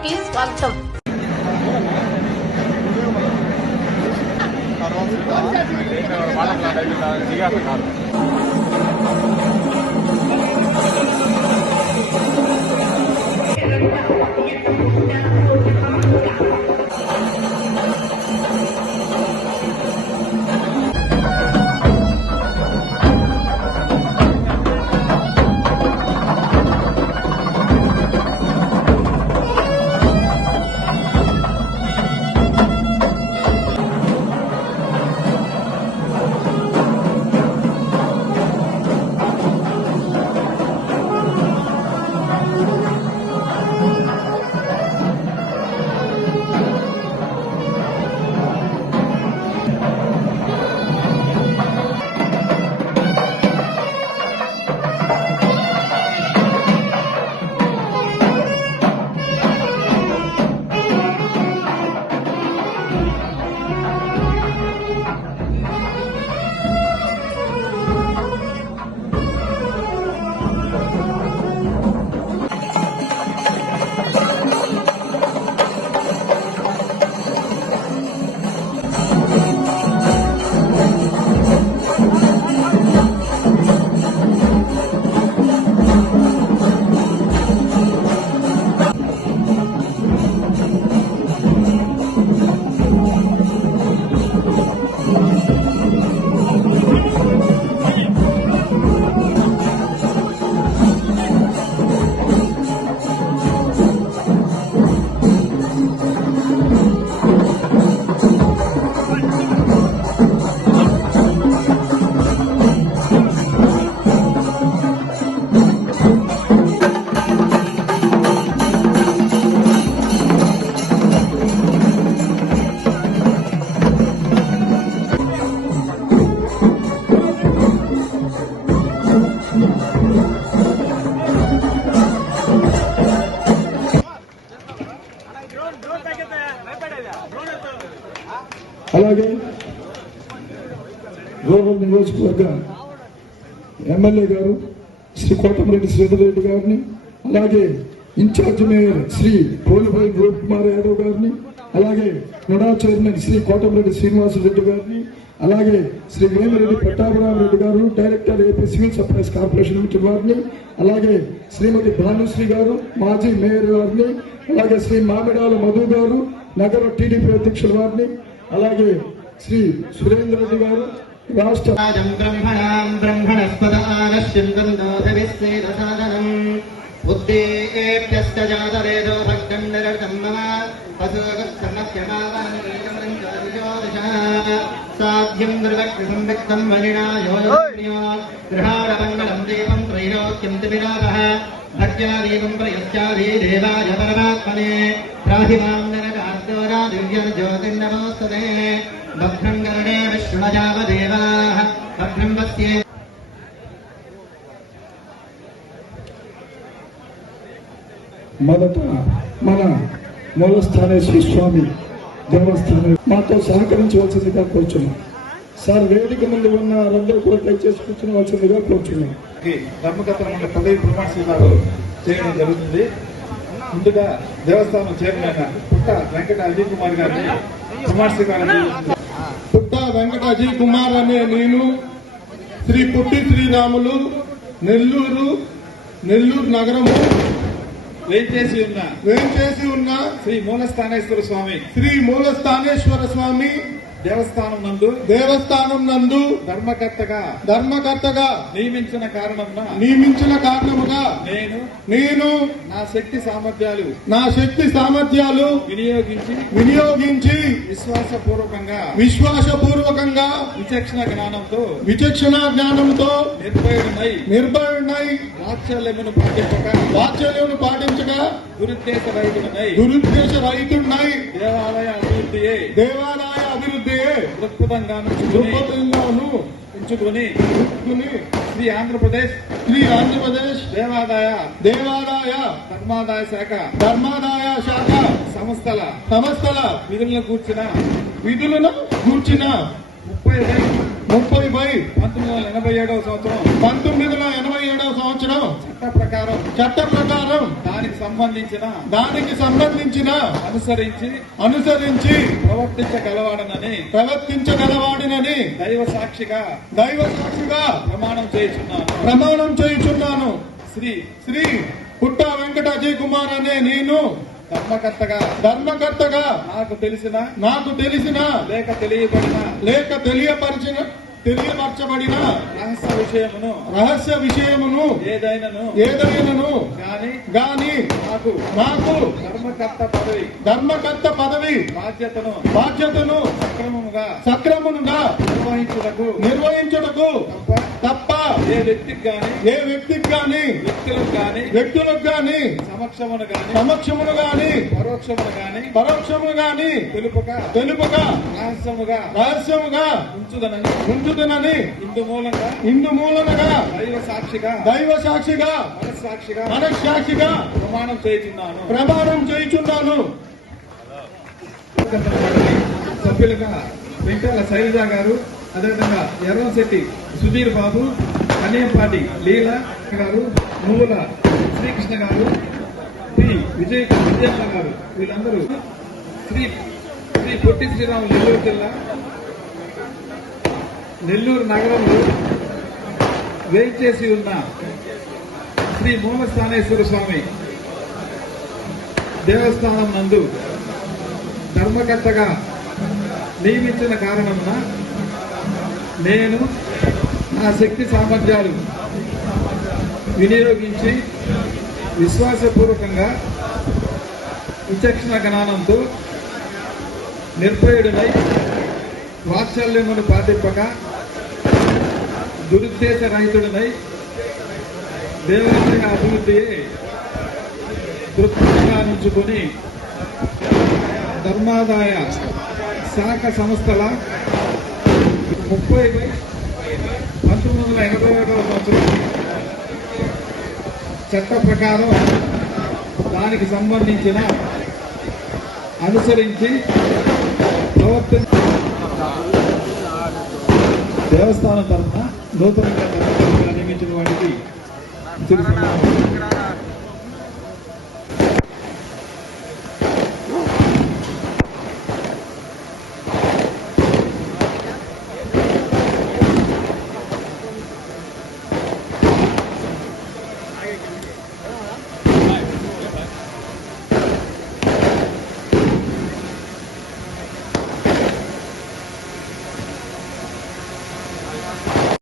కి స్వాగతం అలాగే రూరల్ నియోజకవర్గ ఎమ్మెల్యే గారు శ్రీ కోటమిరెడ్డి శ్రీధర్ గారిని అలాగే ఇన్ఛార్జ్ మేయర్ శ్రీ పోలిపై గోప్ కుమార్ యాదవ్ గారిని అలాగే నడా చైర్మన్ శ్రీ కోటమిరెడ్డి శ్రీనివాసరెడ్డి గారిని అలాగే Shri Vemireddy Pattabhirama Reddy garu director AP civil supplies corporation limited వారిని అలాగే శ్రీమతి భానుశ్రీ గారు మాజీ మేయర్ గారిని అలాగే శ్రీ మామిడాల మధు గారు నగర టీడీపీ అధ్యక్షుల వారిని అలాగే శ్రీ సురేంద్ర రెడ్డి గారు రాష్ట్ర బ్రహ్మణాం బ్రహ్మణస్పద उद्दीप्यश्च जातरेदो भक्तं निरर्तं मम साध्यं दुर्वक्तिसंविक्तं मणिना यो गृहारमङ्गलं देवं त्रैलोक्यं तिमिरावः देवाय परमात्मने प्राहि माँ नरकार्दोरा दिव्यज्योतिर्नमोस्तते भद्रं करणे మొదట మన మూలస్థానేశ్వర స్వామి దేవస్థానం. మాతో సహకరించవలసిందిగా కోరుచున్నాం. సార్ వేదిక ముందు ఉన్న వారందరూ కూడా దయచేసి కూర్చునవలసిందిగా కోరుచున్నాం. కి ధర్మకర్త మన పదవి ప్రమాణ చేయడం జరుగుతుంది. ముందుగా దేవస్థానం చైర్మన్ పుట్ట వెంకట అజయ్ కుమార్ గారిని ప్రమాణ స్వీకారం పుట్ట వెంకట అజయ్ కుమార్ అనే నేను శ్రీ పుట్టి శ్రీరాములు నెల్లూరు నెల్లూరు నగరము వేంచేసి ఉన్న వేంచేసి ఉన్న శ్రీ మూలస్థానేశ్వర స్వామి. శ్రీ మూలస్థానేశ్వర స్వామి దేవస్థానం నందు దేవస్థానం నందు ధర్మకర్తగా ధర్మకర్తగా నియమించిన కారణంగా నియమించిన కారణముగా నేను నేను నా శక్తి సామర్థ్యాలు నా శక్తి సామర్థ్యాలు వినియోగించి వినియోగించి విశ్వాసపూర్వకంగా విశ్వాసపూర్వకంగా విచక్షణ జ్ఞానంతో విచక్షణ జ్ఞానంతో నిర్భయుడమై నిర్భయుడై వాత్సల్యమును పాటింపక వాత్సల్యమును పాటించగా దురుద్దేశ రహితుడనై దురుద్దేశ రైతున్నై దేవాలయ అభివృద్ధియే దేవాలయ దృక్పథంగాను ఉంచుకుని ఉంచుకుని శ్రీ ఆంధ్రప్రదేశ్ శ్రీ ఆంధ్రప్రదేశ్ దేవాదాయ దేవాలయ ధర్మాదాయ శాఖ ధర్మాదాయ శాఖ సంస్థల సంస్థల విధులను కూర్చిన విధులను కూర్చిన ముప్పై బై ముప్పై బై పంతొమ్మిది వందల ఎనభై ఏడవ సంవత్సరం పంతొమ్మిది వందల సంవత్సరం చట్ట ప్రకారం. చట్ట ప్రకారం. దానికి సంబంధించిన దానికి సంబంధించిన అనుసరించి అనుసరించి ప్రవర్తించగలవాడనని ప్రవర్తించగలవాడినని దైవ సాక్షిగా దైవ సాక్షిగా ప్రమాణం చేయుచున్నాను. ప్రమాణం చేయుచున్నాను. శ్రీ శ్రీ పుట్ట వెంకట అజయ్ కుమార్ అనే నేను ధర్మకర్తగా ధర్మకర్తగా నాకు తెలిసిన నాకు తెలిసిన లేక తెలియబడిన లేక తెలియపరిచిన తెలియపరచబడిన రహస్య విషయమును రహస్య విషయమును ఏదైనను ఏదైనను గాని గాని నాకు నాకు ధర్మకర్త పదవి ధర్మకర్త పదవి బాధ్యతను బాధ్యతను సక్రమముగా సక్రమంగా నిర్వహించుటకు నిర్వహించుటకు తప్ప ఏ వ్యక్తికి గాని ఏ వ్యక్తికి గాని వ్యక్తులకు గాని వ్యక్తులకు గాని సమక్షమును గాని సమక్షమును గాని పరోక్షమును గాని పరోక్షము గాని తెలుపక తెలుపుగా రహస్యముగా రహస్యముగా ఉంచుదనని ఉంచుతునని ఇందు మూలంగా. ఇందు మూలనగా దైవ సాక్షిగా. దైవ సాక్షిగా. మనస్సాక్షిగా. మనస్సాక్షిగా. ప్రమాణం చేయుచున్నాను. ప్రమాణం చేయుచున్నాను. సభ్యులుగా వెంకటాల శైలజ గారు అదేవిధంగా ఎర్రంశెట్టి సుధీర్ బాబు కన్యంపాటి లీల గారు నువ్వుల శ్రీకృష్ణ గారు శ్రీ విజయ్ విజయమ్మ గారు. వీళ్ళందరూ శ్రీ శ్రీ పొట్టి శ్రీరాములు నెల్లూరు జిల్లా నెల్లూరు నగరంలో వేయించేసి ఉన్న శ్రీ మూలస్థానేశ్వర స్వామి దేవస్థానం నందు ధర్మకర్తగా నియమించిన కారణమున నేను నా శక్తి సామర్థ్యాలు వినియోగించి విశ్వాసపూర్వకంగా విచక్షణ జ్ఞానంతో నిర్భయుడై వాత్సల్యమును పాటింపక దురుద్దేశ రహితుడనై దేవాలయ అభివృద్ధి దృక్పథంగా నుంచుకొని ధర్మాదాయ శాఖ సంస్థల ముప్పై బై పంతొమ్మిది వందల ఎనభై ఏడవ సంవత్సరం చట్ట ప్రకారం దానికి సంబంధించిన అనుసరించి ప్రవర్తన దేవస్థానం తరఫున నూతనంగా నియమించిన వాడికి తిరుగు